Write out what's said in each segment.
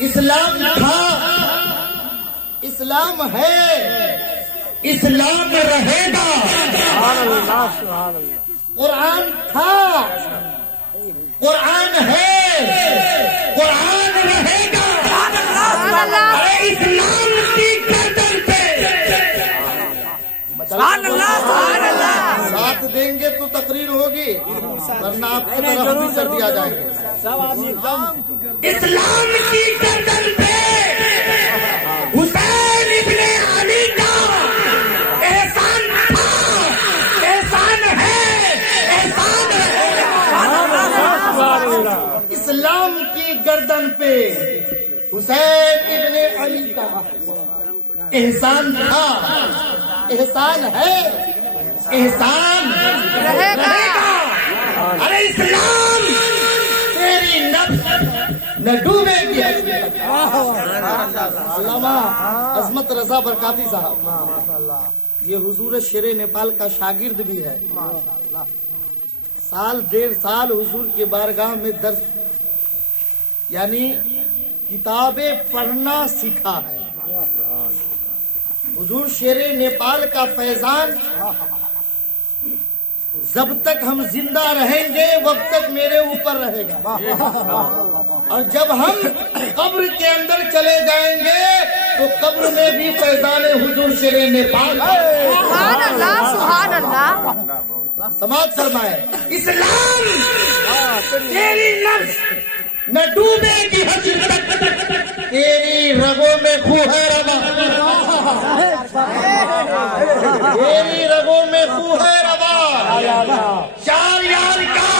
اسلام تھا، اسلام ہے، اسلام رہے گا۔ قرآن تھا، قرآن ہے، قرآن رہے گا۔ ارے اسلام کی گردن پہ ساتھ دیں گے تو تقریر ہوگی، ورنہ آپ کی طرف بھی کر دیا جائے گا۔ اسلام کی گردن پہ حسین ابن علی کا احسان تھا، احسان ہے، احسان ہے۔ اسلام کی گردن پہ حسین ابن علی کا احسان تھا، احسان ہے، احسان رہے گا۔ ارے اسلام تیری نفس نہ ڈوبے گی۔ علامہ عظمت رضا برکاتی صاحب یہ حضور شیر نیپال کا شاگرد بھی ہے، سال 1.5 سال حضور کے بارگاہ میں درس یعنی کتابیں پڑھنا سیکھا ہے۔ حضور شیر نیپال کا فیضان جب تک ہم زندہ رہیں گے وقت تک میرے اوپر رہے گا، اور جب ہم قبر کے اندر چلے جائیں گے تو قبر میں بھی فیضان حضور شیر نیپال۔ سبحان اللہ، سبحان اللہ۔ سماعت فرمائے، اسلام تیری نفس نہ ڈوبے گی حج تک، تیری رگوں میں خون ہے روا، تیری رگوں میں خون ہے روا، چار یار کا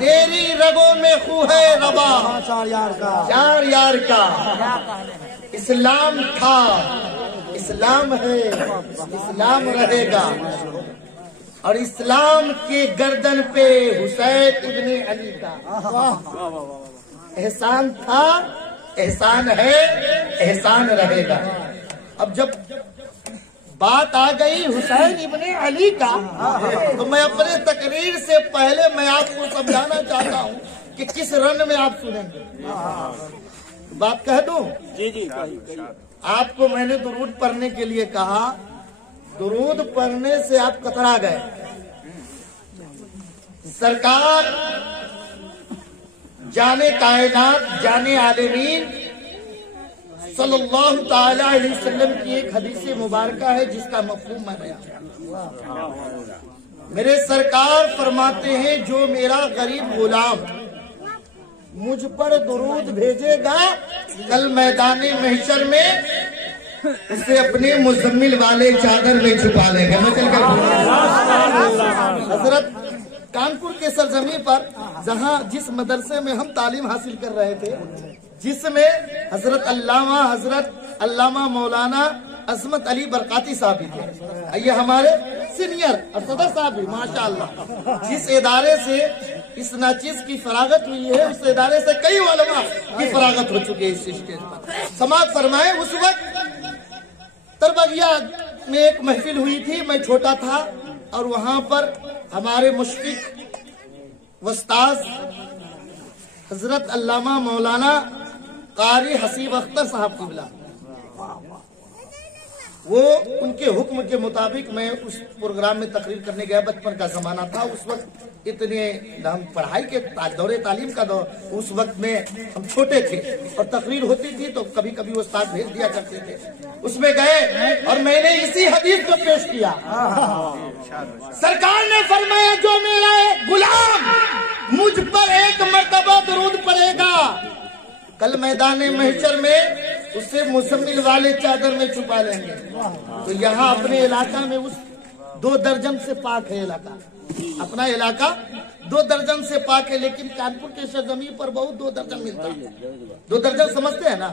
تیری رگوں میں خون ہے روا، چار یار کا۔ اسلام تھا، اسلام ہے، اسلام رہے گا، اور اسلام کی گردن پہ حسین ابن علی کا احسان تھا، احسان ہے، احسان رہے گا۔ اب جب بات آ گئی حسین ابن علی کا تو میں اپنے تقریر سے پہلے میں آپ کو سمجھانا چاہتا ہوں کہ کس رن میں آپ سنیں گے۔ بات کہہ دوں؟ جی جی۔ آپ کو میں نے درود پڑھنے کے لیے کہا، درود پڑھنے سے آپ کترا گئے۔ سرکار جانے کائنات، جانے عالمین صلی اللہ تعالی علیہ وسلم کی ایک حدیث مبارکہ ہے جس کا مفہوم میں بیان کروں۔ میرے سرکار فرماتے ہیں جو میرا غریب غلام مجھ پر درود بھیجے گا کل میدان محشر میں اسے اپنے مزمل والے چادر میں چھپا لیں گے۔ میں چل کر حضرت کانپور کے سرزمین پر جہاں جس مدرسے میں ہم تعلیم حاصل کر رہے تھے، جس میں حضرت علامہ مولانا عظمت علی برکاتی صاحب بھی تھے، یہ ہمارے سینئر اور صدر صاحب بھی ماشاءاللہ، جس ادارے سے اس ناچیز کی فراغت ہوئی ہے اس ادارے سے کئی علماء کی فراغت ہو چکی ہے اس اسٹیج پر۔ سماعت فرمائے، اس وقت تربگیا میں ایک محفل ہوئی تھی، میں چھوٹا تھا، اور وہاں پر ہمارے مشفق وستاذ حضرت علامہ مولانا قاری حسیب اختر صاحب قبلہ، وہ ان کے حکم کے مطابق میں اس پروگرام میں تقریر کرنے گیا۔ بچپن کا زمانہ تھا، اس وقت اتنے ہم پڑھائی کے دور تعلیم کا دور، اس وقت میں ہم چھوٹے تھے اور تقریر ہوتی تھی تو کبھی کبھی استاد بھیج دیا کرتے تھے، اس میں گئے اور میں نے اسی حدیث کو پیش کیا۔ سرکار نے فرمایا جو میرا غلام مجھ پر ایک مرتبہ درود پڑے گا کل میدان محشر میں اسے مزمل والے چادر میں چھپا لیں گے۔ تو یہاں اپنے علاقہ میں اس 2 درجن سے پاک ہے علاقہ، اپنا علاقہ 2 درجن سے پاک ہے، لیکن کانپور کے سرزمین پر بہت 2 درجن ملتا ہے۔ 2 درجن سمجھتے ہیں نا؟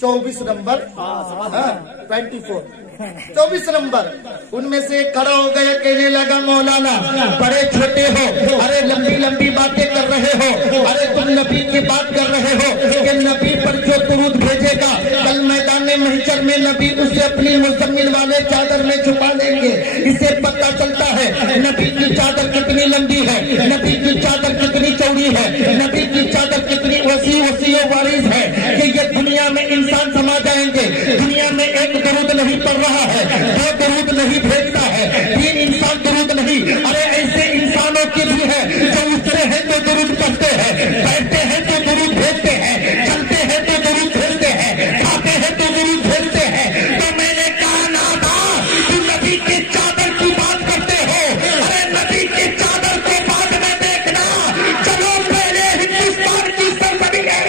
24 نمبر 24 نمبر ان میں سے ایک کھڑا ہو گیا، کہنے لگا مولانا بڑے چھوٹے ہو، ارے لمبی لمبی باتیں کر رہے ہو، ارے تم نبی کی بات کر رہے ہو کہ نبی پر جو درود بھیجے گا کل میدان محشر میں نبی اسے اپنی مزمل والے چادر میں چھپا دیں گے۔ اسے پتہ چلتا ہے نبی کی چادر کتنی لمبی ہے، نبی کی چادر کتنی چوڑی ہے، نبی کی چادر کتنی वसी वारिस है कि ये दुनिया में इंसान समा जाएंगे। दुनिया में एक दरूद नहीं पढ़ रहा है, दो दरूद नहीं भेजता है, तीन इंसान दरूद नहीं। अरे ऐसे इंसानों के भी है जो उठते हैं तो दरूद पढ़ते हैं, बैठते हैं तो दरूद भेजते हैं, चलते हैं तो दरूद भेजते हैं, खाते हैं तो दरूद भेजते हैं। तो मैंने कहा ना था तुम नबी की चादर की बात करते हो। अरे नबी की चादर को बाद में देखना, चलो पहले हिंदुस्तान की सरजमीन है,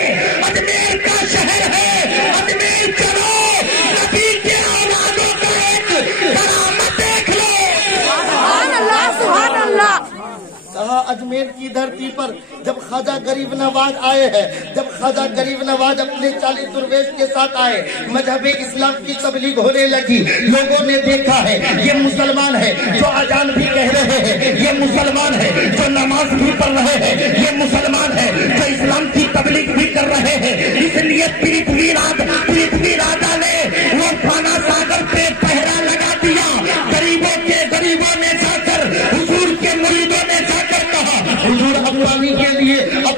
अजमेर का शहर है, अजमेर चलो, नबी के औलादों का एक करामत देख लो। सुभान अल्लाह, सुभान अल्लाह। कहा अजमेर की धरती पर जब ख्वाजा गरीब नवाज आए हैं, जब ख्वाजा गरीब नवाज अपने 40 दुर्वेश के साथ आए, मजहब इस्लाम की तबलीग होने लगी। लोगों ने देखा है ये मुसलमान है जो अजान भी कह रहे हैं, ये मुसलमान है जो नमाज भी पढ़ रहे हैं, ये मुसलमान है जो इस्लाम की तबलीग भी कर रहे हैं। इसलिए पृथ्वी राजा ने वो खाना सागर पे पहरा लगा दिया। गरीबों ने जाकर हुजूर के मुरीदों ने जाकर कहा हुजूर अब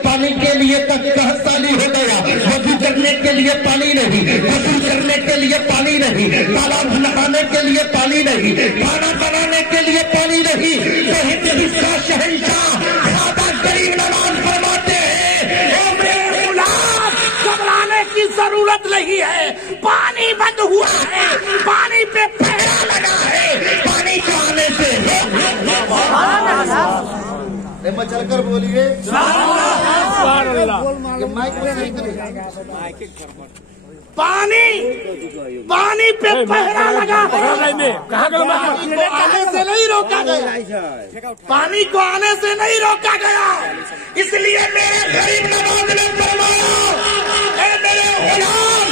पानी के लिए तक 10 साली हो गया, वजू करने के लिए पानी नहीं, वजू करने के लिए पानी नहीं, तालाब नहाने के लिए पानी नहीं, खाना बनाने के लिए पानी नहीं। तो हिंद का शहंशाह ख्वाजा गरीब नवाज फरमाते हैं घबराने की जरूरत नहीं है, पानी बंद हुआ है, पानी पे पहरा लगा है, पानी को आने से चल कर बोलिए माइक में नहीं करें। पानी पे पहरा लगा है, पानी को आने से नहीं रोका गया, पानी को आने से नहीं रोका गया। इसलिए मेरे गरीब नवाज ने फरमाया मेरे गुलाम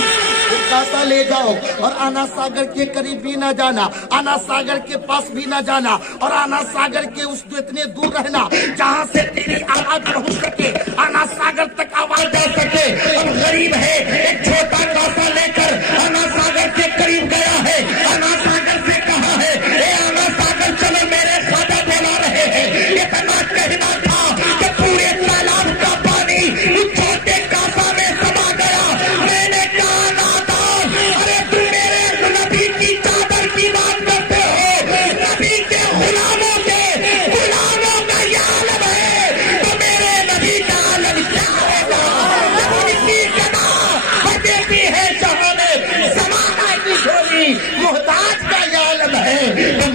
कासा ले जाओ और आना सागर के करीब भी ना जाना, आना सागर के पास भी ना जाना, और आना सागर के उस इतने दूर रहना जहाँ से तेरी आवाज पहुँच सके, आना सागर तक आवाज जा सके। और गरीब है एक छोटा कासा लेकर आना सागर के करीब गया है, आना सागर से कहा है ए आना सागर चलो मेरे ख्वाजा बुला रहे हैं। इतना कहना था कि पूरे तालाब का पानी उस छोटे कासा में समा गया। मैंने कहा ना था अरे तुम मेरे नबी की चादर की बात करते हो, नबी के गुलामों का ये आलम है, तो मेरे नबी का आलम क्या होगा। उनकी जमा बजेती है जहाने समाना की झोली, मुहताज का ये आलम है तो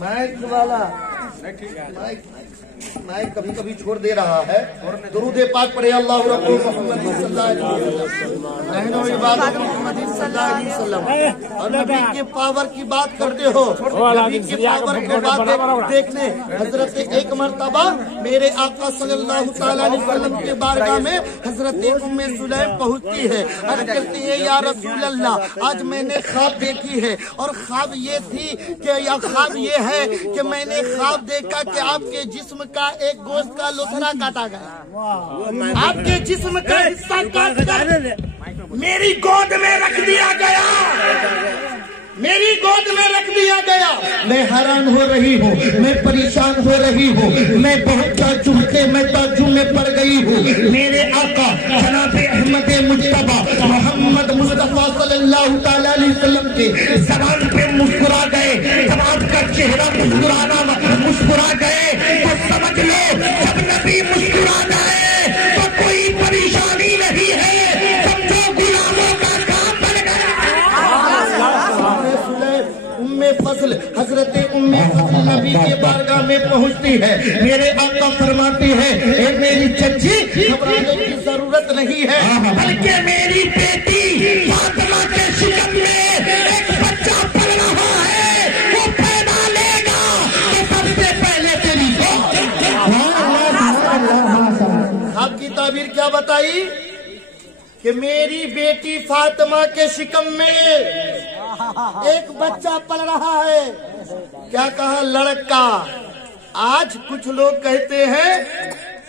माइक वाला माइक कभी कभी छोड़ दे रहा है। दुरूद पाक पढ़े अल्लाह रब्बुल मोहम्मद सल्लल्लाहु अलैहि वसल्लम। और नबी के पावर की बात करते हो, नबी के पावर की बात देखने हजरत एक मर्तबा मेरे आका सल्लल्लाहु अलैहि वसल्लम के बारगाह में हजरत उम्मे सुलैम पहुंचती है। अर्ज करती है या रसूल अल्लाह आज मैंने ख्वाब देखी है, और ख्वाब ये थी कि या ख्वाब ये है कि मैंने ख्वाब देखा कि आपके जिस्म का एक गोश्त का लुथरा काटा गया, आपके जिस्म का हिस्सा काट कर मेरी गोद में रख दिया गया, मेरी गोद में रख दिया गया। मैं हैरान हो रही हूँ, मैं परेशान हो रही हूँ, मैं बहुत ताज्जुब में पड़ गई हूँ। मेरे आका जनाब अहमद मुज्तबा मोहम्मद मुस्तफा सल्लल्लाहु ताला अलैहि वसल्लम के ज़बान पे मुस्कुरा गए, जब आपका चेहरा मुस्कुरा गए तो समझ लो जब नबी मुस्कुरा गए तो कोई परेशानी नहीं है, समझो गुलामों का काम बन गया। उम्मे फजल हजरत उम्मे फजल नबी के बारगाह में पहुंचती है। मेरे आका फरमाती है ए मेरी चच्ची घबराने की जरूरत नहीं है, बल्कि मेरी बेटी फातिमा के शिकम में एक बच्चा पल रहा है, वो पैदा लेगा तो सबसे पहले तेरी आपकी ताबीर क्या बताई कि मेरी बेटी फातिमा के शिकम में एक बच्चा पल रहा है। क्या कहा लड़का। आज कुछ लोग कहते हैं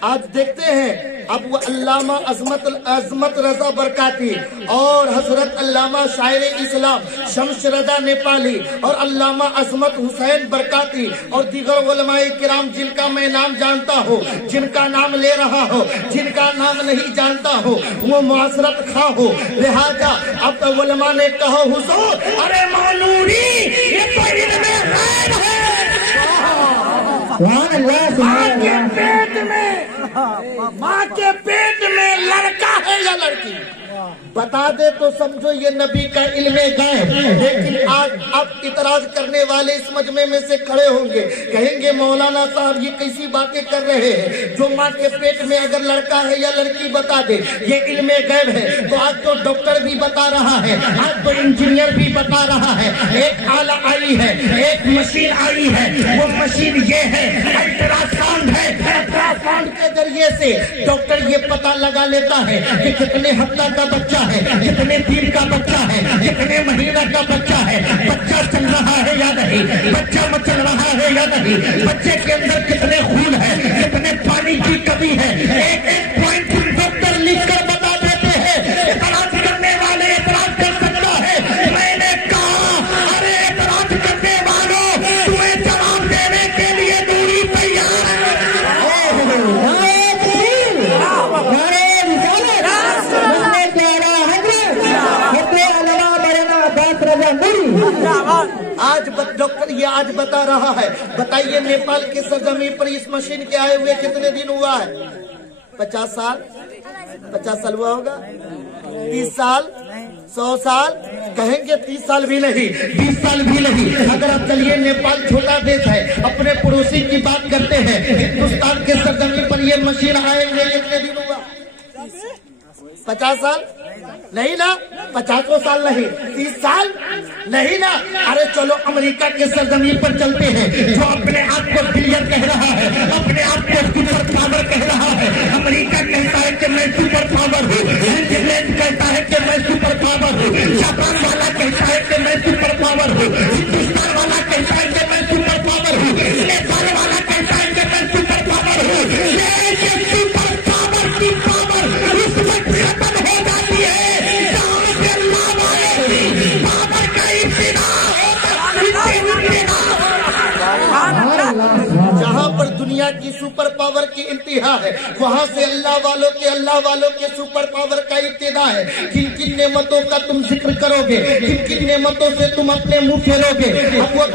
آج دیکھتے ہیں اب وہ علامہ عظمت رضا برکاتی اور حضرت علامہ شاعر اسلام شمس رضا نیپالی اور علامہ عظمت حسین برکاتی اور دیگر علماء کرام جن کا میں نام جانتا ہوں، جن کا نام لے رہا ہوں، جن کا نام نہیں جانتا ہوں، وہ معاصرت خواہ ہو، لہذا اب علماء نے کہا حضور ارے مانوری یہ تو علم غیب ہے، سبحان اللہ سبحان ماں کے پیٹ میں لڑکا ہے یا لڑکی بتا دے تو سمجھو یہ نبی کا علم غیب۔ لیکن آج اب اعتراض کرنے والے اس مجمع میں سے کھڑے ہوں گے، کہیں گے مولانا صاحب یہ کیسی باتیں کر رہے ہیں، جو ماں کے پیٹ میں اگر لڑکا ہے یا لڑکی بتا دے یہ علم غیب ہے۔ تو آج تو ڈاکٹر بھی بتا رہا ہے، آج تو انجینئر بھی بتا رہا ہے، ایک آلہ آئی ہے، ایک مشین آئی ہے، وہ مشین یہ ہے الٹراساؤنڈ ہے، الٹراساؤنڈ کے ذریعے سے ڈاکٹر یہ پتہ لگا لیتا ہے کہ کتنے ہفتہ کا بچہ ہے، کتنے دن کا بچہ ہے، کتنے مہینہ کا بچہ ہے، بچہ چل رہا ہے یا نہیں، بچہ مچل رہا ہے یا نہیں، بچے کے اندر کتنے خون ہے، کتنے پانی کی کمی ہے، ایک ایک پوائنٹ ڈاکٹر لکھ کر بتا دیتے ہیں۔ اعتراض کرنے والے اعتراض کر سکتا ہے، میں نے کہا ارے اعتراض کرنے والوں تمہیں جواب دینے کے لیے دوری تیار ہے۔ آج ڈاکٹر یہ آج بتا رہا ہے، بتائیے نیپال کی سرزمین پر اس مشین کے آئے ہوئے کتنے دن ہوا ہے؟ 50 سال 50 سال ہوا ہوگا، 30 سال 100 سال کہیں گے، 30 سال بھی نہیں، 20 سال بھی نہیں۔ اگر آپ چلیے نیپال چھوٹا دیش ہے، اپنے پڑوسی کی بات کرتے ہیں، ہندوستان کے سرزمین پر یہ مشین آئے ہوئے کتنے دن ہوا؟ 50 سال نہیں نا، 50 سال نہیں، 30 سال نہیں نا۔ ارے چلو امریکہ کے سرزمین پر چلتے ہیں، جو اپنے آپ کو بلین کہہ رہا ہے، اپنے آپ کو سپر پاور کہہ رہا ہے۔ امریکہ کہتا ہے کہ میں سپر پاور ہوں، انگلینڈ کہتا ہے کہ میں سپر پاور ہوں، جاپان والا کہتا ہے کہ میں سپر پاور ہوں، ہندوستان والا کہتا ہے کہ میں سپر پاور ہوں، نیپال والا کہتا ہے کہ میں سپر پاور ہوں۔ لیکن سپر پاور کی پاور اس وقت ختم ہو جاتی ہے جہاں پر دنیا کی سپر پاور کی انتہا ہے، وہاں سے اللہ والوں کے سپر پاور کا ابتدا ہے۔ کن کن نعمتوں کا تم ذکر کرو گے، کن کن نعمتوں سے تم اپنے منہ پھیرو گے۔ اب وہ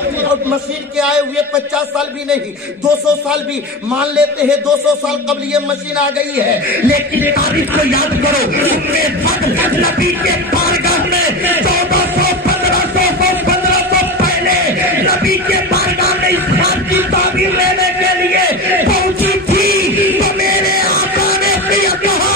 مشین کے آئے ہوئے 50 سال بھی نہیں، 200 سال بھی مان لیتے ہیں، 200 سال قبل یہ مشین آ گئی ہے۔ لیکن تاریخ کو یاد کرو، نبی کے بارگاہ میں 1400-1500 پہلے نبی کے بارگاہ میں اس بات کی تعبیر لینے کے لیے پہنچی تھی، تو میرے آقا نے کہا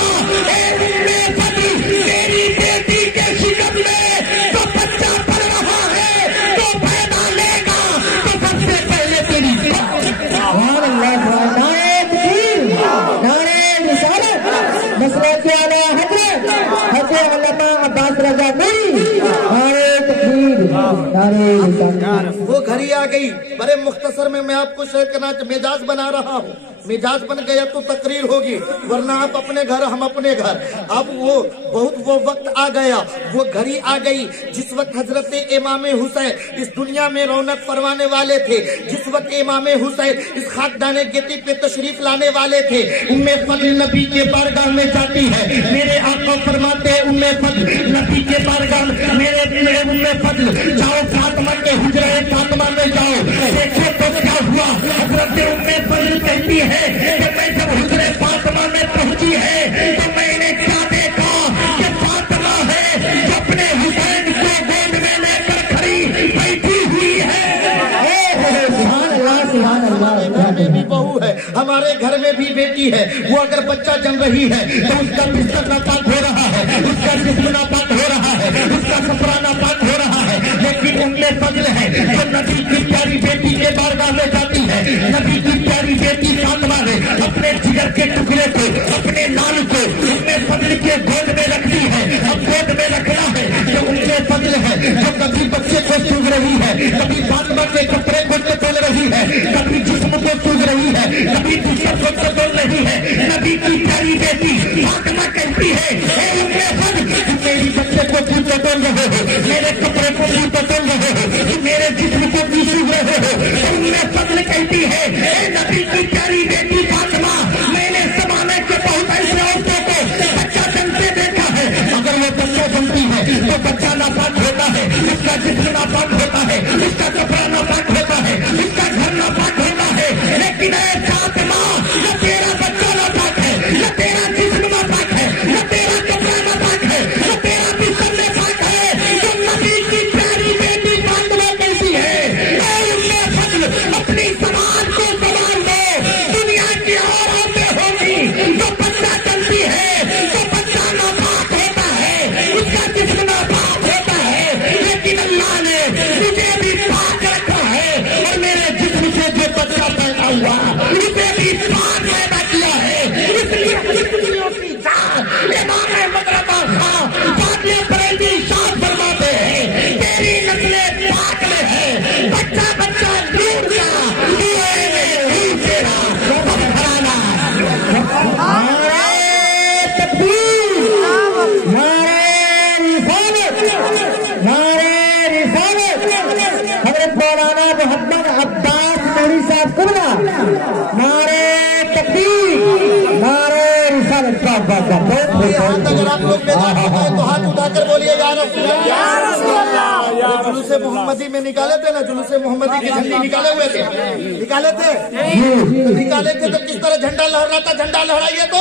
اے اُمّے فضل میری بیٹی کے شکم میں تو بچہ پڑ رہا ہے، تو پیدا لے گا تو سب سے پہلے تیری سبحان اللہ نعرہ تکبیر نعرہ رسالت مسلک اعلی حضرت حضرت علامہ عباس رضا نوری نعرہ تکبیر نعرہ رسالت۔ وہ گھڑی آ گئی، بڑے مختصر میں آپ کو شیئر کرنا مزاج بنا رہا ہوں، مزاج بن گیا تو تقریر ہوگی، ورنہ آپ اپنے گھر ہم اپنے گھر۔ اب وہ وقت آ گیا، وہ گھڑی آ گئی جس وقت حضرت امام حسین اس دنیا میں رونق فرمانے والے تھے، جس وقت امام حسین اس خاکدان گتی پہ تشریف لانے والے تھے۔ اُمّے فضل نبی کے بارگاہ میں جاتی ہے، میرے آقا فرماتے ہیں اُمّے فضل نبی کے بارگاہ میں، میرے اُمّے فضل جاؤ فاطمہ کے حجرہ فاطمہ میں جاؤ، دیکھو تو کیا ہوا۔ حضرت اُمّے فضل کہتی ہے کہ میں جب حجرہ فاطمہ میں پہنچی ہے تو میں نے کیا دیکھا کہ فاطمہ ہے جو اپنے حسین کو گود میں لے کر کھڑی بیٹھی ہوئی ہے۔ سبحان اللہ سبحان اللہ۔ بھی بہو ہے، ہمارے گھر میں بھی بیٹی ہے، وہ اگر بچہ جن رہی ہے تو اس کا بستر ناپاک ہو رہا ہے، اس کا جسم ناپاک ہو رہا ہے، اس کا سفرہ ناپاک ہو رہا ہے، لیکن اُمّے فضل ہے جو نبی کی پیاری بیٹی کے بارگاہ میں جاتی ہے۔ نبی کی پیاری بیٹی فاطمہ نے اپنے جگر کے ٹکڑے کو، اپنے لال کو اُمّے فضل کے گود میں رکھتی ہے۔ اب گود میں رکھنا ہے جو اُمّے فضل ہے، جو کبھی بچے کو سونگ رہی ہے، کبھی فاطمہ کے کپڑے کو ٹول رہی ہے، کبھی جسم کو سونگ रही है, कभी दूसर को कदर नहीं है। नबी की प्यारी बेटी फातिमा कहती है, मेरी बच्चे को क्यों बदल रहे हो, मेरे कपड़े को क्यों बदल रहे हो, मेरे जिस्म को क्यों छू रहे हो। उम्मे फजल कहती है, नबी की प्यारी बेटी फातिमा, मैंने जमाने के बहुत ऐसे औरतों को बच्चा जनते देखा है, अगर वो बच्चा जनती है तो बच्चा नापाक होता है, उसका जिस्म नापाक होता है, उसका कपड़ा नापाक होता है, उसका घर नापाक होता है। लेकिन फातिमा, न तेरा बच्चा नापाक है, न तेरा जिस्म नापाक है, न तेरा कपड़ा नापाक है, न तेरा बिस्तर नापाक है। तो नबी की प्यारी बेटी फातिमा कैसी है? उम्मे फजल, अपनी समाज को संभाल दो। दुनिया की और औरतें होगी जो बच्चा चलती है, तो बच्चा नापाक होता है, उसका जिस्म नापाक होता है। लेकिन अल्लाह ने मुझे भी पाक रखा है और मेरे जिस्म से जो बच्चा पैदा हुआ उसे भी पाक पैदा किया है। इसलिए मुस्लिमों की जान इमाम अहमद रज़ा खां फातिमा बरेलवी शाद फरमाते हैं, तेरी नस्ले पाक में है, बच्चा बच्चा नूर का, दुआए में नूर तेरा घराना। नारे तकबीर, नारे रिसालत, नारे रिसालत। हज़रत मौलाना मोहम्मद अब्बास नूरी साहब कुबरा, नारे तकबीर, नारे रिसालत। यहाँ तक अगर आप लोग बेदार होते हैं तो हाथ उठाकर बोलिए या रसूल अल्लाह। जुलूस मोहम्मदी में निकाले थे ना, जुलूस मोहम्मदी की झंडी निकाले हुए थे, निकाले थे तो निकाले थे तो किस तरह झंडा लहर रहा था, झंडा लहराइए तो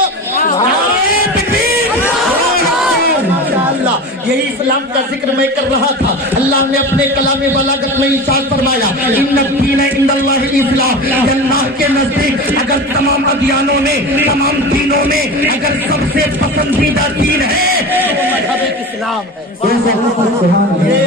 माशाअल्लाह। यही इस्लाम का जिक्र मैं कर रहा था। अल्लाह ने अपने कलाम बलागत में इरशाद फरमाया, इन्ना दीन इंदल्लाहि इस्लाम, अल्लाह के नजदीक अगर तमाम अदियानों में, तमाम दीनों में अगर सबसे पसंदीदा दीन है तो मजहब इस्लाम है। ये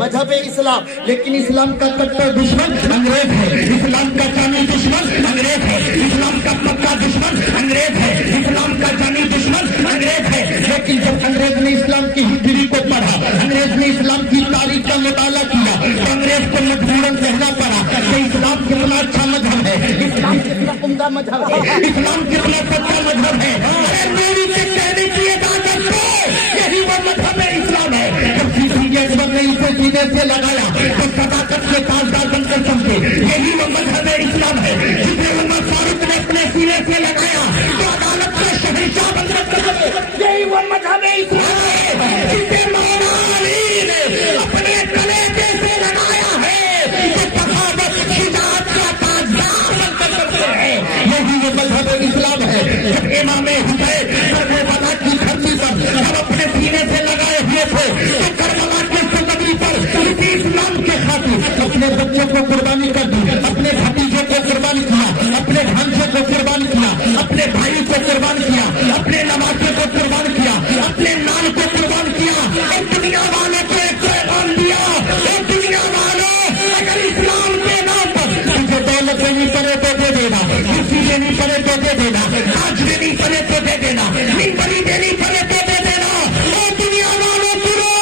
मजहब इस्लाम। लेकिन इस्लाम का कट्टर दुश्मन अंग्रेज है, इस्लाम का जानी दुश्मन अंग्रेज है, इस्लाम का पक्का दुश्मन अंग्रेज है, इस्लाम का जानी दुश्मन अंग्रेज है। लेकिन जब अंग्रेज ने इस्लाम की हिस्ट्री को पढ़ा, अंग्रेज ने इस्लाम की तारीख का मुताला किया, तो अंग्रेज को मजबूरन कहना पड़ा कि इस्लाम कितना अच्छा मजहब है, इस्लाम कितना उम्दा मजहब है, इस्लाम कितना सच्चा मजहब है। अरे मेरी के कहने की इजाजत दो, यही वो मजहब इस्लाम है। जब सीधे अकबर ने इसे सीने से लगाया तो सदाकत के ताजदार बनकर समझे, यही वो मजहब इस्लाम है। जिसे उमर फारूक ने अपने सीने से लगाया तो अदालत का शहंशाह बनकर समझे, यही वो मजहब इस्लाम है। जिसे मौला अली ने अपने कलेजे से लगाया है तो सखावत शुजाअत का ताजदार बनकर समझे है, यही वो मजहब इस्लाम है। जब इमाम हुसैन करबला की धरती पर जब अपने सीने से लगाए हुए थे तो करबला के सरजमीन पर इसी इस्लाम के खातिर अपने बच्चों को कुर्बानी कर दी, अपने भतीजे को कुर्बान किया, अपने भांजे को कुर्बान किया, अपने भाई को कुर्बान किया, अपने नवासे को कुर्बान किया, अपने नान को कुर्बान किया और दुनिया वालों को एक पैगाम दिया, और दुनिया वालों अगर इस्लाम के नाम पर तुझे दौलत देनी पड़े तो दे देना, खुशी देनी पड़े तो दे देना, आज देनी पड़े तो दे देना, मिंबरी देनी पड़े तो दे देना। और दुनिया वालों सुनो,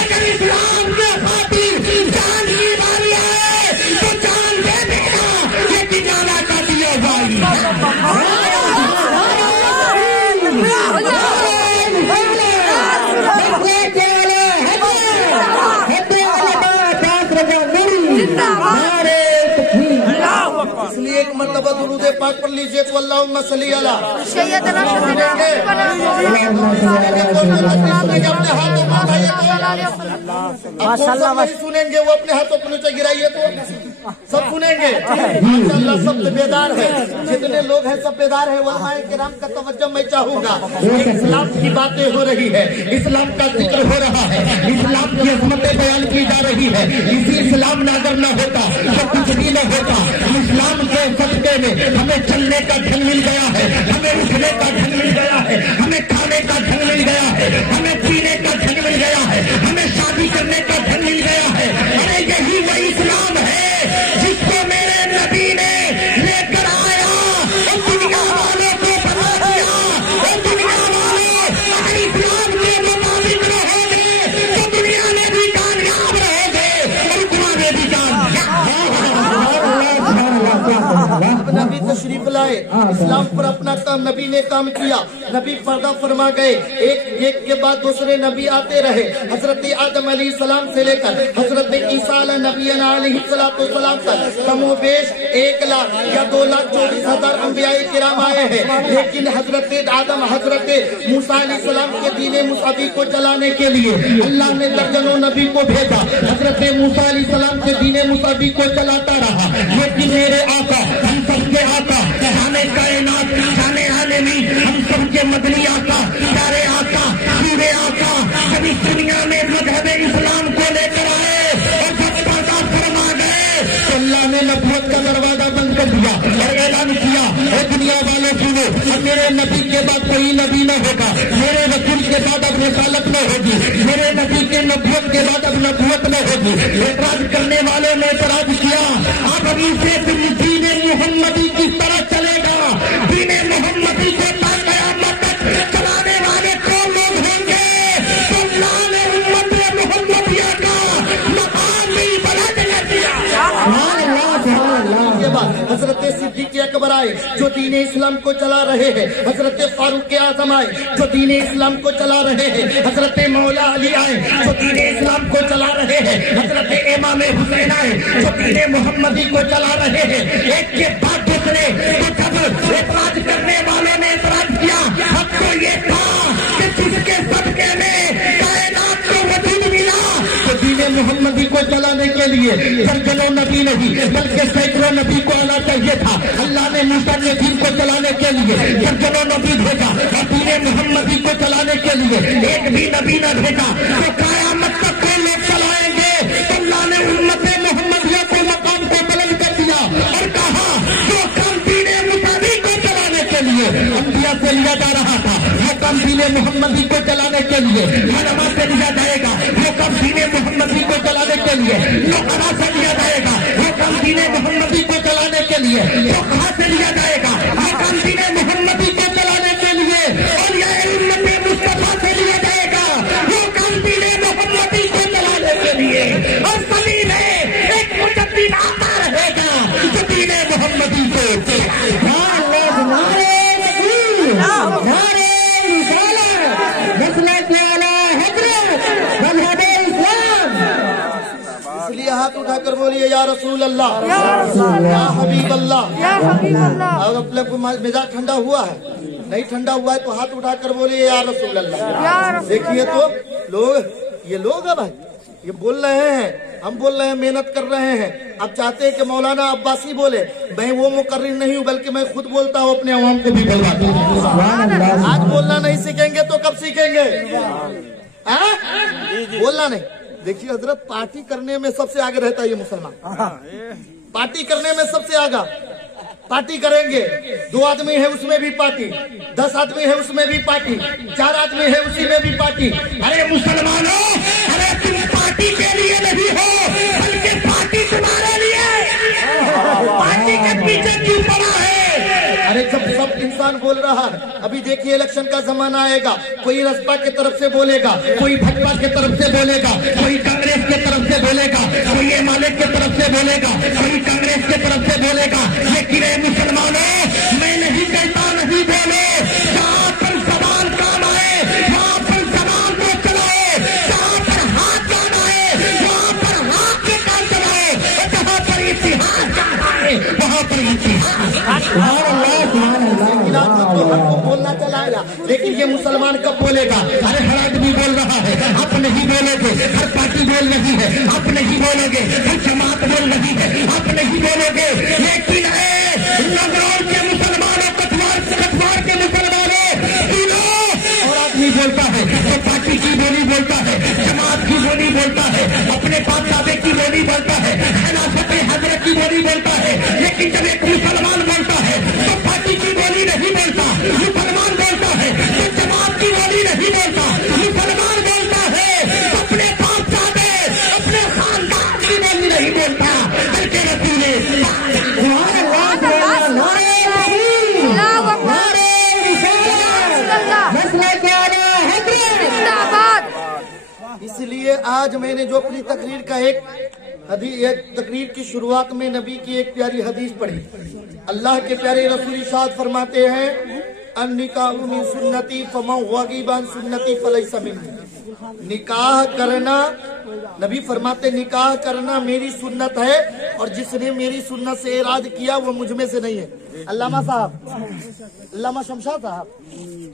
अगर इस्लाम के खातिर जान की बारी आए तो जान दे देना, लेकिन जाना का दिया भाई। इसलिए एक मरतबा दुरूद पाक पढ़ लीजिए तो अल्लाहुम्मा सल्ली अला सैयदना अपने हाथों को उठाइए तो सुनेंगे, वो अपने हाथों को नीचे गिराइए तो सब सुनेंगे। माशाअल्लाह सब बेदार है, जितने लोग हैं सब बेदार है। उलमाए किराम का तवज्जो मैं चाहूंगा। इस्लाम की बातें हो रही है, इस्लाम का जिक्र हो रहा है, इस्लाम की अजमतें बयान की जा रही है। इसी इस्लाम न अगर न होता तो कुछ भी न होता। इस्लाम के सदके में हमें चलने का ढंग मिल गया है, हमें उठने का ढंग मिल गया है, हमें खाने का ढंग मिल गया है, हमें पीने का ढंग मिल गया है, हमें शादी करने का ढंग मिल गया है। अरे यही वो इस्लाम है जिसको मेरे नबी ने लेकर आया और दुनिया वालों को बता दिया। और दुनिया वालों अगर इस्लाम के मुताबिक रहोगे तो दुनिया में भी कामयाब रहोगे और कुरान में भी कामयाब। वाह वाह वाह वाह। इस्लाम पर अपना काम नबी ने काम किया, नबी पर्दा फरमा गए, एक के बाद दूसरे नबी आते रहे। हजरत आदम अलैहिस्सलाम से लेकर हजरत ईसा नबीना अलैहिस्सलाम तक कमोबेश 1 लाख या 2,24,000 अंबियाए किराम आए हैं। लेकिन हजरत आदम हजरत मूसा अलैहिस्सलाम के दीने मुसावी को चलाने के लिए अल्लाह ने दर्जनों नबी को भेजा। हजरत मूसा अलैहिस्सलाम के दीने मुसावी को चलाता रहा। लेकिन मेरे आका, हम सबके आका, जाने कायनात, जाने आलमी, हम सबके मदनी आका, प्यारे आका, पूरे आका, जब इस दुनिया में मजहब इस्लाम को लेकर आए और जब पर्दा फरमा गए तो अल्लाह ने नबूवत का दरवाजा बंद कर दिया और ऐलान किया, ए दुनिया वालों सुनो, अब मेरे नबी के बाद कोई नबी न होगा, मेरे रसूल के बाद अब रिसालत न होगी, मेरे नबी के नबूवत के बाद अब नबूवत न होगी। एतराज करने वालों ने एतराज किया, आप अभी से दीने मोहम्मदी किस तरह चलेगा? दीने मोहम्मदी को क़यामत तक चलाने वाले कौन लोग होंगे? तो अल्लाह ने उम्मत मोहम्मदिया का मकाम भी बुलंद कर दिया। के बाद हजरत सिद्दीक़ अकबर आए जो दीन इस्लाम को चला रहे हैं, हजरत फारूक आज़म आए जो दीन इस्लाम को चला रहे हैं, हजरत मौला अली आए जो दीन इस्लाम को चला रहे हैं, हजरत इमाम हुसैन आए जो दीन मोहम्मदी को चला रहे हैं। एक के बाद दूसरे तो जब एतराज करने वालों ने एतराज किया, हक तो ये था कि जिसके सदके में कायनात को वजूद मिला, तो दीन मोहम्मदी को चलाने के लिए दर्जनों नबी नहीं बल्कि सैकड़ों नबी को आना चाहिए था। अल्लाह ने मूसा के दीन को चलाने के लिए दर्जनों नबी भेजा और दीन मोहम्मदी को चलाने के लिए एक भी नबी न भेजा। तो क़यामत तक कौन लोग चलाएंगे? तो अल्लाह ने उम्मत मोहम्मदिया को मकाम को बुलंद कर दिया और कहा जो काम दीन मुसावी को चलाने के लिए अंबिया से लिया जा रहा था, वो काम दीन मोहम्मदी को चलाने के लिए उलमा से लिया जाएगा, वो काम दीन मोहम्मदी को चलाने के लिए नुकरा से लिया जाएगा, वो काम दीन मोहम्मदी को चलाने के लिए चोखा से लिया जाएगा, वो काम दीन मोहम्मदी को चलाने के लिए और यह उम्मत मुस्तफा से लिया जाएगा, वो काम दीन मोहम्मदी को चलाने के लिए। और सभी में एक मुजद्दिद आता रहेगा जो दीन मोहम्मदी को इसलिए हाथ उठाकर बोलिए या रसूल अल्लाह, या हबीब अल्लाह। अब अपने को मिजाज ठंडा हुआ है, नहीं ठंडा हुआ है तो हाथ उठाकर बोलिए या रसूल अल्लाह। देखिए तो ये लोग है भाई, ये बोल रहे हैं, हम बोल रहे हैं, मेहनत कर रहे हैं। अब चाहते हैं कि मौलाना अब्बासी बोले, मैं वो मुकर्रिर नहीं हूँ बल्कि मैं खुद बोलता हूँ, अपने अवाम को भी बोलवाता हूँ। आज बोलना नहीं सीखेंगे तो कब सीखेंगे? बोलना नहीं। देखिए हजरत, पार्टी करने में सबसे आगे रहता है ये मुसलमान, पार्टी करने में सबसे आगे। पार्टी करेंगे, 2 आदमी है उसमें भी पार्टी, 10 आदमी है उसमें भी पार्टी, 4 आदमी है उसी में भी पार्टी। अरे मुसलमानों, अरे तुम पार्टी के लिए नहीं हो बल्कि पार्टी तुम्हारे लिए। पार्टी के पीछे क्यों पड़ा है? अरे जब सब इंसान बोल रहा है, अभी देखिए इलेक्शन का जमाना आएगा, कोई रसपा की तरफ से बोलेगा, कोई भाजपा की तरफ से बोलेगा, कोई कांग्रेस की तरफ से बोलेगा, कोई एमआलए की तरफ से बोलेगा, कोई कांग्रेस की तरफ से बोलेगा। लेकिन मुसलमानों, मैं नहीं कहता नहीं बोलो, जहाँ पर जबान काम आए वहाँ पर जबान को चलाओ, जहाँ पर हाथ जाना है वहाँ पर हाथ के काम चलाओ, और जहाँ पर इतिहास जाना है वहाँ पर इतिहास। बोलना चलाएगा, लेकिन ये मुसलमान कब बोलेगा? अरे हर आदमी बोल रहा है, आप नहीं बोलोगे, हर पार्टी बोल रही है, आप नहीं बोलोगे, हर जमात बोल रही है, आप नहीं बोलोगे। लेकिन नगरों के मुसलमानों, कठवार के मुसलमानों और आदमी बोलता है तो पार्टी की बोली बोलता है, जमात की बोली बोलता है, अपने बाप दादे की बोली बोलता है, खिलाफत हजरत की बोली बोलता है। लेकिन जब एक मुसलमान बोलता है तो पार्टी की बोली नहीं बोलता, मुसलमान बोलता है तो जमात की बोली नहीं बोलता, मुसलमान बोलता है अपने बाप दादे, अपने खानदान की बोली नहीं बोलता, बल्कि रसूल इसलिए आज मैंने जो अपनी तकरीर का एक ایک تقریر کی شروعات میں نبی کی ایک پیاری حدیث پڑھی. اللہ کے پیارے رسول ارشاد فرماتے ہیں النکاح من سنتی فمن رغب عن سنتی فلیس منی. نکاح کرنا، نبی فرماتے نکاح کرنا میری سنت ہے اور جس نے میری سنت سے اعراض کیا وہ مجھ میں سے نہیں ہے. علامہ صاحب، علامہ شمشاد صاحب،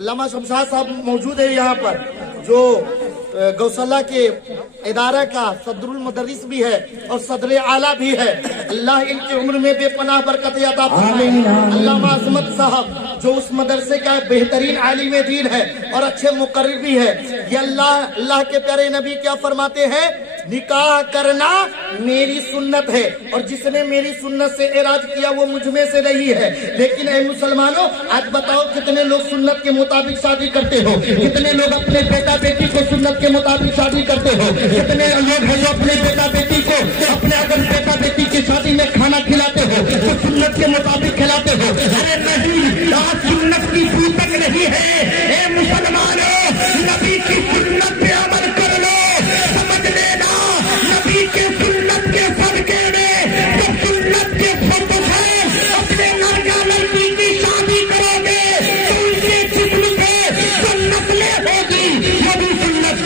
علامہ شمشاد صاحب موجود ہے یہاں پر، جو گوسلہ کے ادارہ کا صدر المدرس بھی ہے اور صدر اعلیٰ بھی ہے. اللہ ان کی عمر میں بے پناہ برکت عطا فرمائے. علامہ عظمت صاحب جو اس مدرسے کا بہترین عالم دین ہے اور اچھے مقرر بھی ہے. یہ اللہ کے پیارے نبی کیا فرماتے ہیں؟ نکاح کرنا میری سنت ہے اور جس نے میری سنت سے اعراض کیا وہ مجھ میں سے نہیں ہے. لیکن اے مسلمانوں، آج بتاؤ کتنے لوگ سنت کے مطابق شادی کرتے ہو؟ کتنے لوگ اپنے بیٹا بیٹی کو سنت کے مطابق شادی کرتے ہو؟ کتنے لوگ ہیں جو اپنے بیٹا بیٹی کو اپنے اگر بیٹا بیٹی کی شادی میں کھانا کھلاتے ہو تو سنت کے مطابق کھلاتے ہو؟ ارے نہیں، آج سنت کی بو تک نہیں ہے. اے مسلمانوں، نبی کی سنت پہ عمل کر لو. سمجھ لینا نبی کے سنت کے صدقے میں جب سنت کے فرض ہے اپنے لڑکا لڑکی کی شادی کرو گے تو ان کے جسم پہ جو نسلیں ہوگی وہ بھی سنت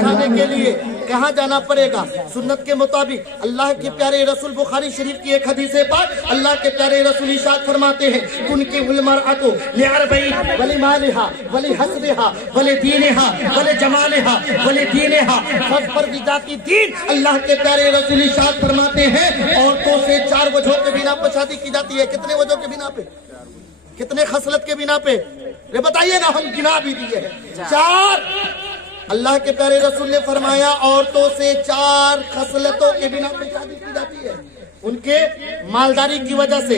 کھانے کے لیے کہاں جانا پڑے گا؟ سنت کے مطابق. اللہ کے پیارے رسول بخاری شریف کی ایک حدیث پاک اللہ کے پیارے رسول ارشاد فرماتے ہیں ان کی المرأۃ لاربعین ولمالھا ولحسبھا ولدینھا ولجمالھا ولدینھا فاظفر بذات الدین. اللہ کے پیارے رسول ارشاد فرماتے ہیں عورتوں سے 4 وجہوں کے بنا پر شادی کی جاتی ہے. کتنے وجہوں کے بنا پہ؟ کتنے خصلت کے بنا پہ؟ یہ بتائیے نا، ہم گنا بھی دیے ہیں 4. اللہ کے پیارے رسول نے فرمایا عورتوں سے 4 خصلتوں کے بنا پہ شادی کی جاتی ہے. ان کے مالداری کی وجہ سے،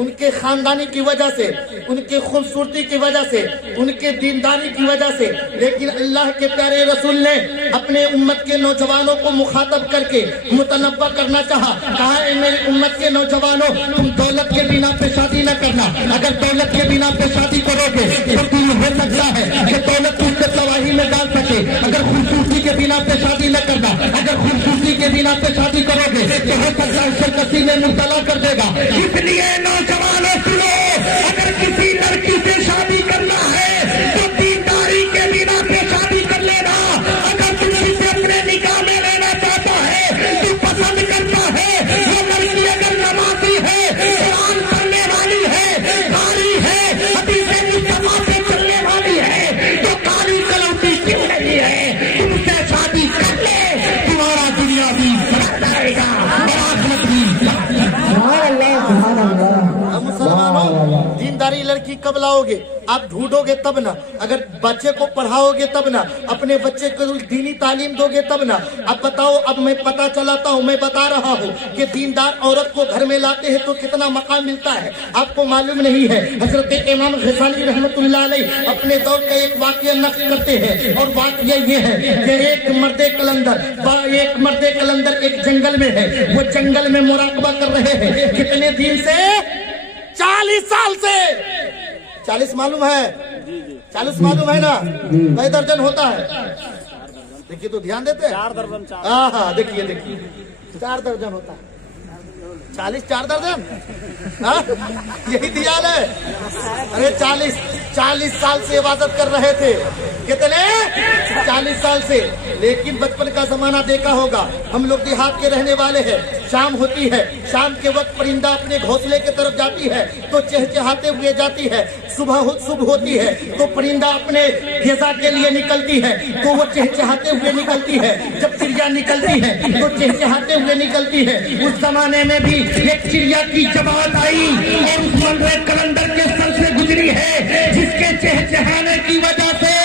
ان کے خاندانی کی وجہ سے، ان کے خوبصورتی کی وجہ سے، ان کے دینداری کی وجہ سے. لیکن اللہ کے پیارے رسول نے اپنے امت کے نوجوانوں کو مخاطب کر کے متنبہ کرنا چاہا. کہا اے میری امت کے نوجوانوں، تم دولت کے بنا پہ شادی نہ کرنا. اگر دولت کے بنا پہ شادی کرو گے تو تم ہو سکتا ہے کہ دولت تم سے تباہی میں ڈال سکے. اگر خوبصورتی کے بنا پہ شادی نہ کرنا. اگر خوبصورتی کے بنا پہ شادی کرو گے تو ہو سکتا ہے کسی میں مبتلا کر دے گا. اس لیے نوجوانوں سنو، اگر کسی لڑکی سے شادی کرنا ہے تو دینداری کے بنا پہ شادی کر لینا. اگر تم کسی اپنے نکاح میں لینا چاہتا ہے تو پسند کرتا ہے وہ لڑکی اگر نمازی ہے، قرآن پڑھنے والی ہے، قاری ہے، حدیث مصطفیٰ پہ چلنے والی ہے تو کالی کلوٹی کیوں نہیں ہے؟ تم سے شادی کر لے، تمہارا دنیا بھی بڑھ جائے گا. مسلمانوں، دینداری لڑکی کب لاؤ گے؟ آپ ڈھونڈو گے تب نا. اگر بچے کو پڑھاؤ گے تب نا. اپنے بچے کو دینی تعلیم دو گے تب نا. اب بتاؤ، اب میں پتا چلاتا ہوں، میں بتا رہا ہوں کہ دیندار عورت کو گھر میں لاتے ہیں تو کتنا مقام ملتا ہے. آپ کو معلوم نہیں ہے. حضرت امام غزالی رحمت اللہ علیہ اپنے دور کا ایک واقعہ نقل کرتے ہیں اور واقعہ یہ ہے کہ ایک مرد قلندر ایک جنگل میں ہے. وہ جنگل میں مراقبہ کر رہے ہیں. کتنے دن سے؟ 40 سال سے. 40 معلوم ہے؟ 40 معلوم ہے نا؟ کئی درجن ہوتا ہے؟ دیکھیے تو دھیان دیتے ہیں. 4 درجن. ہاں دیکھیے 4 درجن ہوتا ہے. 40 4 درجن یہی دھیان ہے. ارے 40 سال سے عبادت کر رہے تھے. کتنے؟ 40 سال سے. لیکن بچپن کا زمانہ دیکھا ہوگا. ہم لوگ دیہات کے رہنے والے ہیں. شام ہوتی ہے، شام کے وقت پرندہ اپنے گھونسلے کی طرف جاتی ہے تو چہچہاتے ہوئے جاتی ہے. صبح ہوتی ہے تو پرندہ اپنے غذا کے لیے نکلتی ہے تو وہ چہچہاتے ہوئے نکلتی ہے. جب چڑیا نکلتی ہے تو چہچہاتے ہوئے نکلتی ہے. اس زمانے میں بھی ایک چڑیا کی جماعت آئی اور اس مرد قلندر کے سر سے گزری ہے جس کے چہچہانے کی وجہ سے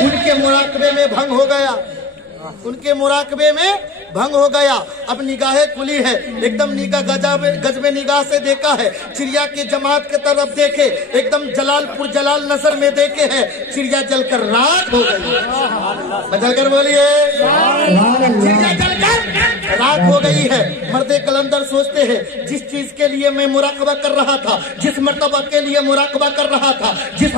ان کے مراقبے میں بھنگ ہو گیا. ان کے مراقبے میں بھنگ ہو گیا. اب نگاہیں کھلی ہے، ایک دم نگاہ گجب نگاہ سے دیکھا ہے. چڑیا کی جماعت کی طرف دیکھے، ایک دم جلال پر جلال نظر میں دیکھے ہے. چڑیا جل کر راکھ ہو گئی. جل کر بولیے، چڑیا جل کر रात हो गई है। मर्दे कलंदर सोचते हैं जिस चीज के लिए मैं मुराकबा कर रहा था, जिस मर्तबा के लिए मुराकबा कर रहा था, जिस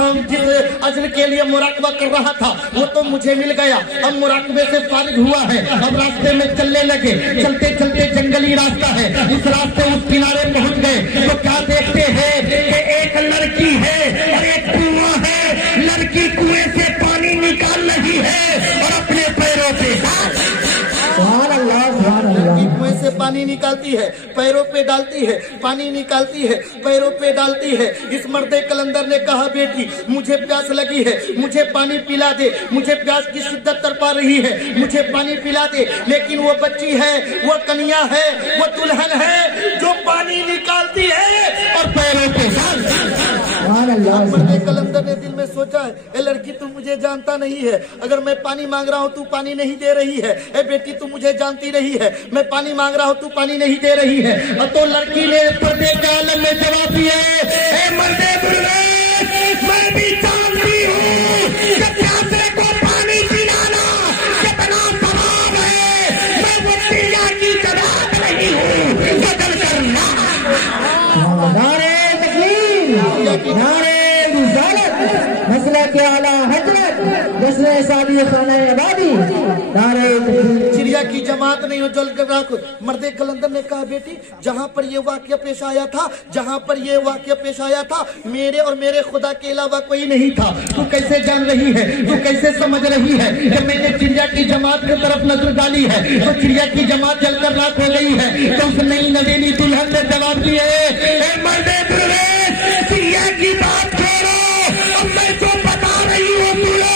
अजर के लिए मुराकबा कर रहा था, वो तो मुझे मिल गया। अब मुराकबे से फारिग हुआ है, अब रास्ते में चलने लगे। चलते चलते जंगली रास्ता है, उस रास्ते उस किनारे पहुंच गए तो क्या देखते हैं कि एक लड़की है और एक कुआं है। लड़की कुएं से पानी निकाल रही है और अपने पैरों पे कुएं से पानी निकालती है, पैरों पे डालती है, पानी निकालती है, पैरों पे डालती है। इस मर्दे कलंदर ने कहा बेटी मुझे प्यास लगी है, मुझे पानी पिला दे, मुझे प्यास की शिद्दत तड़पा रही है, मुझे पानी पिला दे। लेकिन वो बच्ची है, वो कन्या है, वो दुल्हन है जो पानी निकालती है और पैरों पे मर्दे कलंदर ने दिल में सोचा है ए लड़की तू मुझे जानता नहीं है, अगर मैं पानी मांग रहा हूँ तू पानी नहीं दे रही है। ए बेटी तू मुझे जानती नहीं है, मैं पानी मांग रहा हूँ तू पानी नहीं दे रही है। और तो लड़की ने पर्दे के आलम में जवाब दिया ए मर्दे मैं भी जानती हूँ कि प्यासे को पानी पिलाना कितना सवाब है। मैं वो चिड़िया की जवाब नहीं हूँ, बदल करना नारे रिसालत मसला के आला हजरत जश्न शादी खाना आबादी नारे चिड़िया की जमात नहीं हो जल कर रखो। मर्दे कलंदर ने कहा बेटी जहाँ पर ये वाक्य पेश आया था, जहाँ पर ये वाक्य पेश आया था मेरे और मेरे खुदा के अलावा कोई नहीं था। तू कैसे जान रही है, तू कैसे समझ रही है कि मैंने चिड़िया की जमात की तरफ नजर डाली है तो चिड़िया की जमात जलकर राख हो गई है। तो उस नई नवेली दुल्हन ने जवाब दिए मर्दे चिड़िया की बात छोड़ो, अब मैं तो बता रही हूँ सुनो।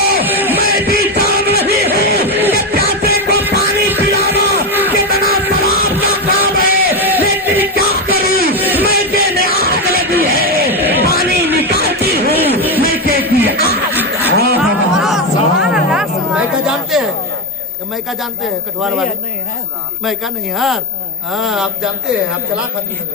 मैं भी जान रही हूँ कि प्यासे को पानी पिलाना कितना सवाब का काम है, लेकिन क्या करूँ मैं के आग लगी है, पानी निकालती हूँ मैं की मैका जानते हैं, मैका जानते हैं कटवार वाले मैका नहीं यार। हाँ आप जानते हैं, आप चला खाती हैं।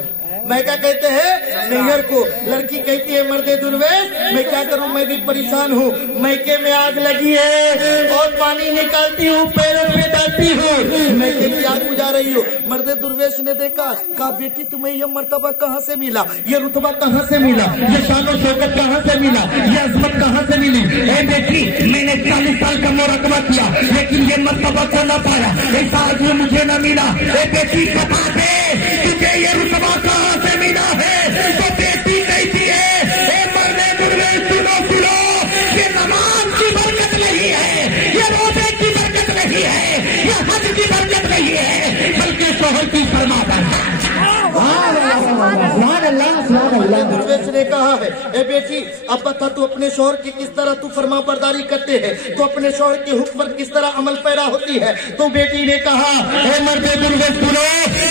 मैका कहते हैं नैहर को। लड़की कहती है मर्दे दुर्वेश मैं क्या करूं, मैं भी परेशान हूँ, मैके में आग लगी है और पानी निकालती हूँ पैरों पे डालती हूँ, मैके की आग बुझा रही हूँ। मर्दे दुर्वेश ने देखा, कहा बेटी तुम्हें यह मर्तबा कहाँ से मिला, ये रुतबा कहाँ से मिला, ये शानो शौकत कहाँ से मिला, ये अजमत कहाँ से मिली। ए बेटी मैंने 40 साल का मुराकबा किया लेकिन ये मर्तबा को न पाया, ऐसा आदमी मुझे न मिला। ए बेटी बता दे तुझे ये रुतबा कहाँ से मिला है। तो बेटी कहती है मर्दे दुर्वेश सुनो सुनो, ये नमाज की बरकत नहीं है, ये रोजे की बरकत नहीं है, ये हज की बरकत नहीं है, बल्कि शोहर की फरमाबरदारी। दुर्वेश ने कहा है ए बेटी अब बता तू अपने शौहर की किस तरह तू फरमा बरदारी करते हैं, तो अपने शौहर के हुक्म पर किस तरह अमल पैरा होती है। तो बेटी ने कहा ए मर्दे दुर्वेश सुनो,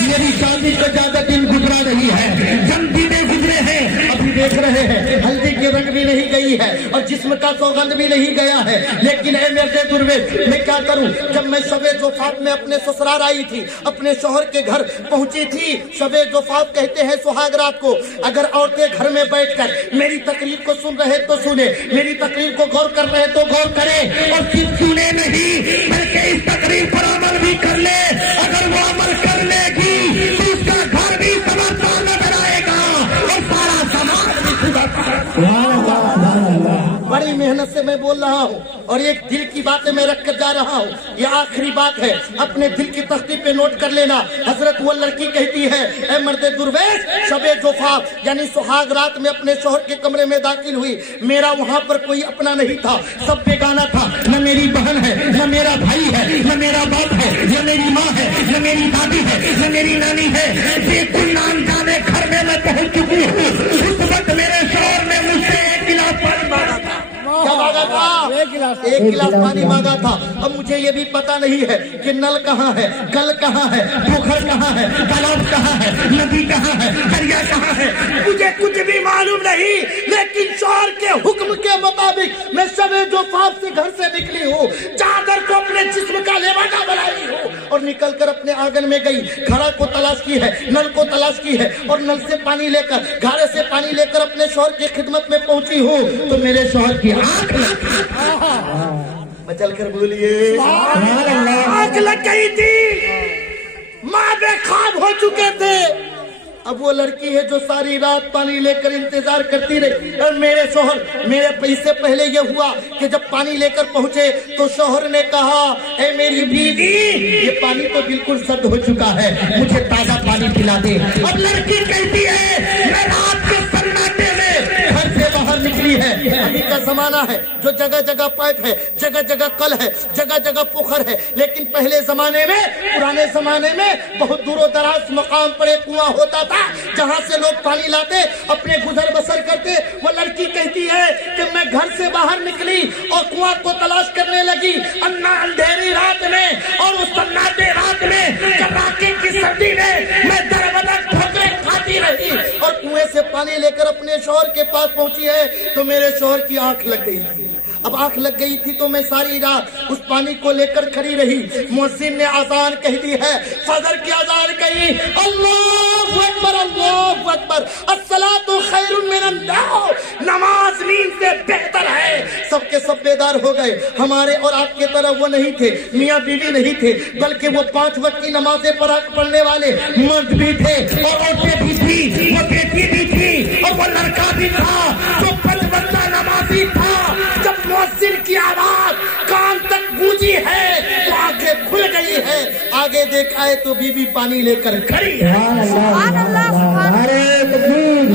मेरी शादी को ज्यादा दिन गुजरा नहीं है, जन्मदिन गुजरे हैं, अभी देख रहे हैं हल्दी की रंग भी नहीं गई है और जिस्म का सौगंध भी नहीं गया है। लेकिन ए मर्दे दुर्वेश मैं क्या करूं, जब मैं शबे जोफात में अपने ससुराल आई थी, अपने शौहर के घर पहुंची थी। शबे जोफात कहते हैं सुहाग रात को। अगर औरतें घर में बैठकर मेरी तकरीर को सुन रहे तो सुने, मेरी तकरीर को गौर कर रहे तो गौर करे, और सिर्फ सुने नहीं बल्कि इस तकरीर पर अमल भी कर ले। अगर वो अमल कर लेगी तो उसका घर भी समझदार नजर आएगा और सारा समाज भी सुधर। बड़ी मेहनत से मैं बोल रहा हूँ और एक दिल की बातें मैं रख कर जा रहा हूँ। ये आखिरी बात है, अपने दिल की तख्ती पे नोट कर लेना। हजरत वो लड़की कहती है ए मर्दे दुर्वेश शबे जोफात यानी सुहाग रात में अपने शौहर के कमरे में दाखिल हुई। मेरा वहाँ पर कोई अपना नहीं था, सब बेगाना था। न मेरी बहन है, न मेरा भाई है, न मेरा बाप है, न मेरी माँ है, न मेरी दादी है, न मेरी नानी है। बिल्कुल नाम जाने घर में मैं पहुँच चुकी हूँ। उस वक्त मेरे शौहर ने मुझसे एक गिलास पानी मांगा था। क्या मांगा था? एक गिलास पानी मांगा था। अब मुझे ये भी पता नहीं है कि नल कहाँ है, कल कहाँ है, पोखर कहाँ है, तालाब कहाँ है, नदी कहाँ है, दरिया कहाँ है, मुझे कुछ भी मालूम नहीं। लेकिन शौहर के हुक्म के मुताबिक मैं शबे जोफात से घर से निकली हूँ, चादर को अपने जिस्म का लिबासा बनाई हूँ और निकल कर अपने आंगन में गई। घड़ा को तलाश की है, नल को तलाश की है और नल से पानी लेकर, घड़े से पानी लेकर अपने शौहर की खिदमत में पहुंची हूँ तो मेरे शौहर की आंख मचल कर बोलिए आग लग गई थी। माँ बेख्वाब हो चुके थे। अब वो लड़की है जो सारी रात पानी लेकर इंतजार करती रही। और मेरे शौहर, इससे पहले ये हुआ कि जब पानी लेकर पहुंचे तो शौहर ने कहा, ए मेरी बीवी, ये पानी तो बिल्कुल सर्द हो चुका है, मुझे ताजा पानी पिला दे। अब लड़की कहती है, मैं रात के सन्नाटे में घर से बाहर निकली है। अभी का जमाना है जो जगह जगह पाइप है, जगह जगह कल है, जगह जगह पोखर है, लेकिन पहले जमाने में, पुराने जमाने में बहुत दूरों दराज मकाम पर एक कुआं होता था जहां से लोग पानी लाते, अपने गुजर बसर करते। वो लड़की कहती है कि मैं घर से बाहर निकली और कुआं को तलाश करने लगी। अंधेरी रात में और उस सन्नाटे रात में, कड़ाके की सर्दी में मैं दर-बदर ठोकरें खाती रही और कुएं से पानी लेकर अपने शौहर के पास पहुंची है तो मेरे शौहर की आंख लग गई थी। अब आंख लग गई थी तो मैं सारी रात उस पानी को लेकर खड़ी रही। मुअज्जिन ने आजान कह दी है, फजर की आजान कही, अल्लाहु अकबर, अल्लाहु अकबर, अस्सलातु खैरुन मिनन नौम, नमाज नींद से बेहतर है। सबके सब बेदार हो गए। हमारे और आपके तरह वो नहीं थे, मियाँ बीवी नहीं थे, बल्कि वो 5 वक्त की नमाजें पढ़ने वाले मर्द भी थे और औरतें भी थी, वो बेटी भी थी और वो लड़का भी था जो 5 वक्त नमाजी था। जब मुअज्जिन की आवाज कान तक गूंजी है तो आंखें खुल गई है। आगे देखा है तो बीवी पानी लेकर खड़ी है।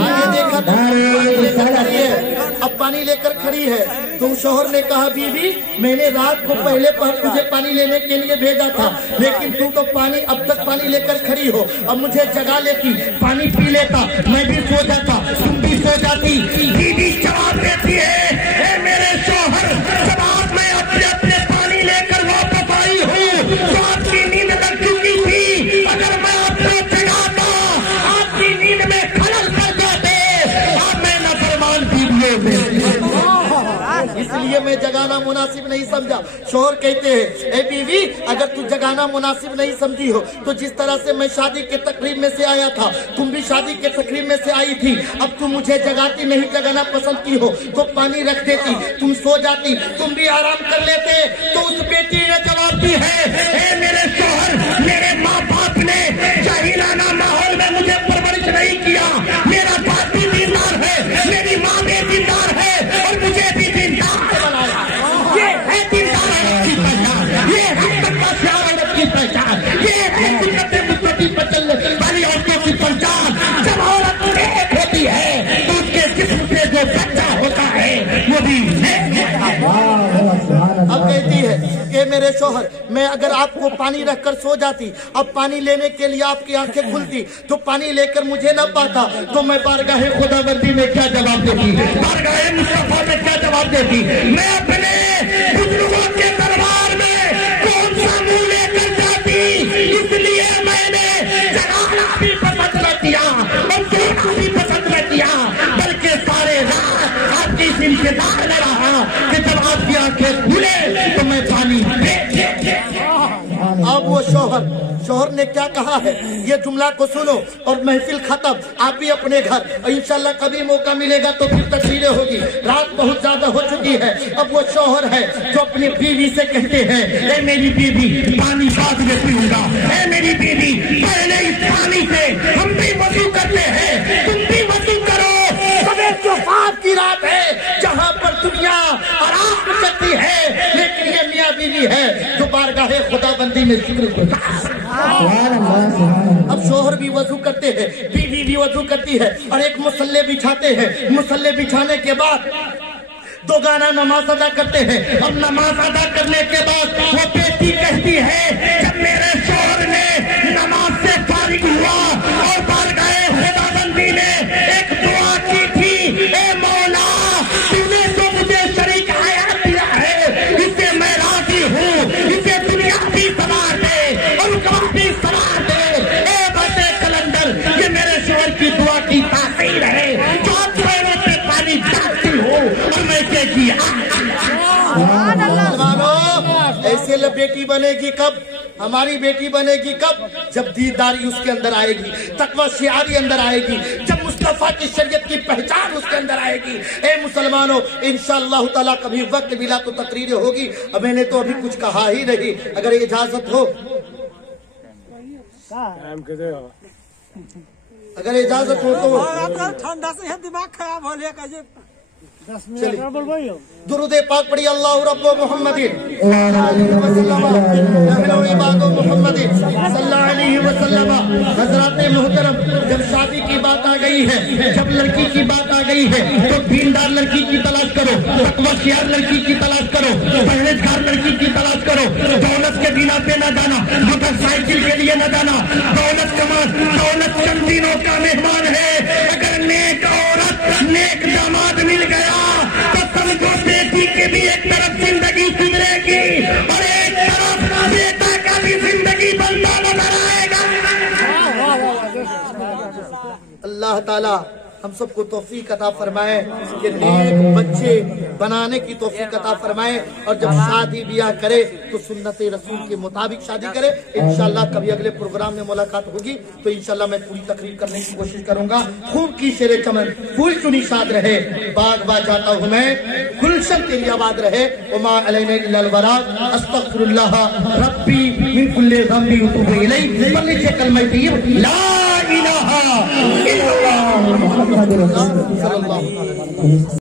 आगे देखा तो पानी लेकर खड़ी है। अब पानी लेकर खड़ी है तो शौहर ने कहा, बीवी, मैंने रात को पहले तुझे पानी लेने के लिए भेजा था, लेकिन तू तो पानी अब तक पानी लेकर खड़ी हो। अब मुझे जगा लेती, पानी पी लेता, मैं भी सो जाता, तुम भी सो जाती। बीवी जवाब देती है, मेरे शौहर, जब आज मैं अपने पानी लेकर वापस आई हूँ तो आपकी नींद लग चुकी थी। अगर मैं आपको जगाता, आपकी नींद में खलल कर जाते। अब मैं नफरमान बीवियों में, इसलिए मैं जगाना मुनासिब नहीं समझा। शौहर कहते हैं, ए बीवी, अगर तू जगाना मुनासिब नहीं समझी हो तो जिस तरह से मैं शादी के तकरीब में से आया था, तुम भी शादी के तकरीब में से आई थी। अब तुम मुझे जगाती नहीं, जगाना पसंद की हो तो पानी रख देती, तुम सो जाती, तुम भी आराम कर लेते। तो उस बेटी ने जवाब दी है, ए मेरे शौहर, मेरे माँ बाप ने जाहिलाना माहौल में मुझे परवरिश नहीं किया। मेरा बाप भी बीमार है, मेरी माँ भी बीमार है और मुझे भी बीमार बनाया। ये है दीनदार की पहचान, ये है तकवा से औरत की पहचान, ये है सुन्नत मुस्तकी पर चलने वाली औरतों की पहचान। जब औरत नेक होती है तो उसके जिस्म से जो बच्चा होता है वो भी नेक होता है। अब कहती है कि मेरे शौहर, मैं अगर आपको पानी रखकर सो जाती, अब पानी लेने के लिए आपकी आंखें खुलती तो पानी लेकर मुझे न पाता तो मैं बारगाहे खुदाबंदी में क्या जवाब देती, बारगाहे मुस्तफा में क्या जवाब देती। मैं अपने बुजुर्गों के दरबार में कौन सा मुंह लेकर जाती। इसलिए मैंने जगाना भी पसंद न किया और सोना भी पसंद न किया, बल्कि सारे रात आपकी इंतजार में रहा कि जब आपकी आंखें खुले तो मैं पानी दे। अब वो शौहर ने क्या कहा है ये जुमला को सुनो और महफिल खत्म। आप भी अपने घर, इंशाल्लाह कभी मौका मिलेगा तो फिर तकरीरें होगी। रात बहुत ज्यादा हो चुकी है। अब वो शौहर है जो अपनी बीवी से कहते हैं, ए मेरी बीवी, पानी बाद में पीऊंगा। ए मेरी बीवी, पहले इस पानी से हम भी वजू करते हैं, तुम भी वजू करो। सवेर जो ख्वाब की रात है जहाँ पर दुनिया आराम करती है, लेकिन ये मियाँ बीवी है जो बारगाहे खुदाबंदी में शुक्रगुजार। अब शौहर भी वजू करते हैं, बीवी भी वजू करती है और एक मुसल्ले बिछाते हैं। मुसल्ले बिछाने के बाद 2 गाना नमाज अदा करते हैं। अब नमाज अदा करने के बाद वो बेटी कहती है, जब मेरे शौहर ने नमाज से फारिग हुआ और बारगाहे खुदाबंदी में एक दुआ की थी, ए मौला, तूने तो मुझे शरीक हयात दिया है, इससे मैं राजी हूँ, इसे दुनिया भी सवार दे और उकवा भी सवार दे। ए बसे कलंदर, ये मेरे शौहर की दुआ की तासीर है जो आप पैरों पे पानी डालती हो और मैं कहती ऐसे बेटी बनेगी कब, हमारी बेटी बनेगी कब, जब दीदारी उसके अंदर आएगी, तकवा शियारी अंदर आएगी, जब मुस्तफा की शरीयत की पहचान उसके अंदर आएगी। ए मुसलमानों, इंशाअल्लाह ताला कभी वक्त मिला तो तकरीरें होगी। अब मैंने तो अभी कुछ कहा ही नहीं, अगर इजाजत हो اگر اجازت ہو تو ٹھنڈا سے دماغ خراب ہو لیا کہ درود پاک پڑھی اللہ رب محمد عباد محمد صلی اللہ علیہ وسلم. حضرات محترم، جب شادی کی بات آ گئی ہے، جب لڑکی کی بات آ گئی ہے تو دیندار لڑکی کی تلاش کرو، تقویٰ خیال لڑکی کی تلاش کرو، پرہیزگار لڑکی کی تلاش کرو. دولت کے بنا پہ نہ جانا، موٹر سائیکل کے لیے نہ جانا. دولت کمان، دولت چند دنوں کا مہمان ہے. اگر نیک عورت، نیک داماد مل گیا تو سمجھو بیٹی کی بھی ایک طرف زندگی سدھرے گی اور ایک طرف بیٹا کا بھی زندگی بنتا نظر آئے گا. اللہ تعالی ہم سب کو توفیق عطا فرمائے کہ نیک بچے بنانے کی توفیق عطا فرمائے، اور جب شادی بیاہ کرے تو سنت رسول کے مطابق شادی کرے. انشاءاللہ کبھی اگلے پروگرام میں ملاقات ہوگی تو انشاءاللہ میں پوری تقریر کرنے کی کوشش کروں گا. خوب کی شیر چمن پھول چنی شاد رہے، باغ با جاتا ہوں میں، گلشن تیری آباد رہے. وما علینا الا البلاغ، استغفر اللہ ربی من کل ذنب واتوب الیہ. پڑھ لیجیے کلمہ طیب لا الہ الا اللہ محمد رسول اللہ صلی اللہ علیہ وسلم.